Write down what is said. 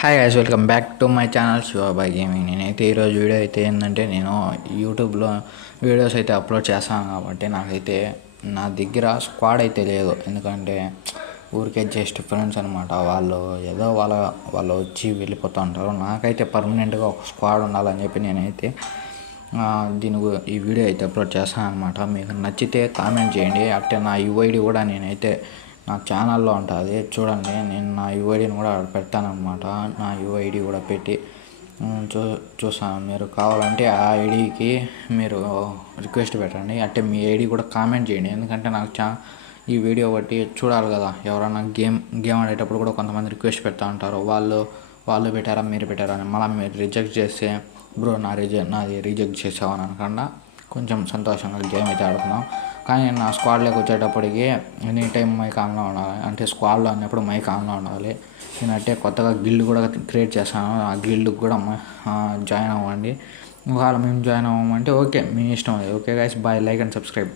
Hi guys, welcome back to my channel Shivabai gaming. నేనైతే ఈరోజు video అయితే ఏంటంటే నేను యూట్యూబ్లో వీడియోస్ అయితే అప్లోడ్ చేస్తాను కాబట్టి నాకైతే నా దగ్గర స్క్వాడ్ అయితే లేదు. ఎందుకంటే ఊరికే జస్ట్ ఫ్రెండ్స్ అనమాట. వాళ్ళు ఏదో వాళ్ళు వచ్చి వెళ్ళిపోతూ ఉంటారు. నాకైతే పర్మనెంట్గా ఒక స్క్వాడ్ ఉండాలని చెప్పి నేనైతే ఈ వీడియో అయితే అప్లోడ్ చేస్తాను అనమాట. మీకు నచ్చితే కామెంట్ చేయండి. అంటే నా యూఐడి కూడా నేనైతే నా ఛానల్లో ఉంటుంది, చూడండి. నేను నా యూఐడిని కూడా పెడతానమాట. నా యూఐడి కూడా పెట్టి చూసాను. మీరు కావాలంటే ఆ ఐడికి మీరు రిక్వెస్ట్ పెట్టండి. అంటే మీ ఐడి కూడా కామెంట్ చేయండి. ఎందుకంటే నాకు ఈ వీడియో బట్టి చూడాలి కదా. ఎవరైనా గేమ్ ఆడేటప్పుడు కూడా కొంతమంది రిక్వెస్ట్ పెడతా ఉంటారు. వాళ్ళు పెట్టారా మీరు పెట్టారా అని. మళ్ళీ మీరు రిజెక్ట్ చేస్తే బ్రో నాది రిజెక్ట్ చేసావని అనకుండా కొంచెం సంతోషంగా గేమ్ అయితే ఆడుతున్నాం. కానీ నా స్క్వాడ్లోకి వచ్చేటప్పటికి ఎనీ టైం మైక్ ఆన్లో ఉండాలి. అంటే స్క్వాడ్లో అన్నప్పుడు మైక్ ఆన్లో ఉండాలి. నేనంటే కొత్తగా గిల్డ్ కూడా క్రియేట్ చేశాను. ఆ గిల్డ్కి కూడా జాయిన్ అవ్వండి. ఒకవేళ మేము జాయిన్ అవ్వమంటే ఓకే, మీ ఇష్టం అది. Okay guys, bye. Like and subscribe.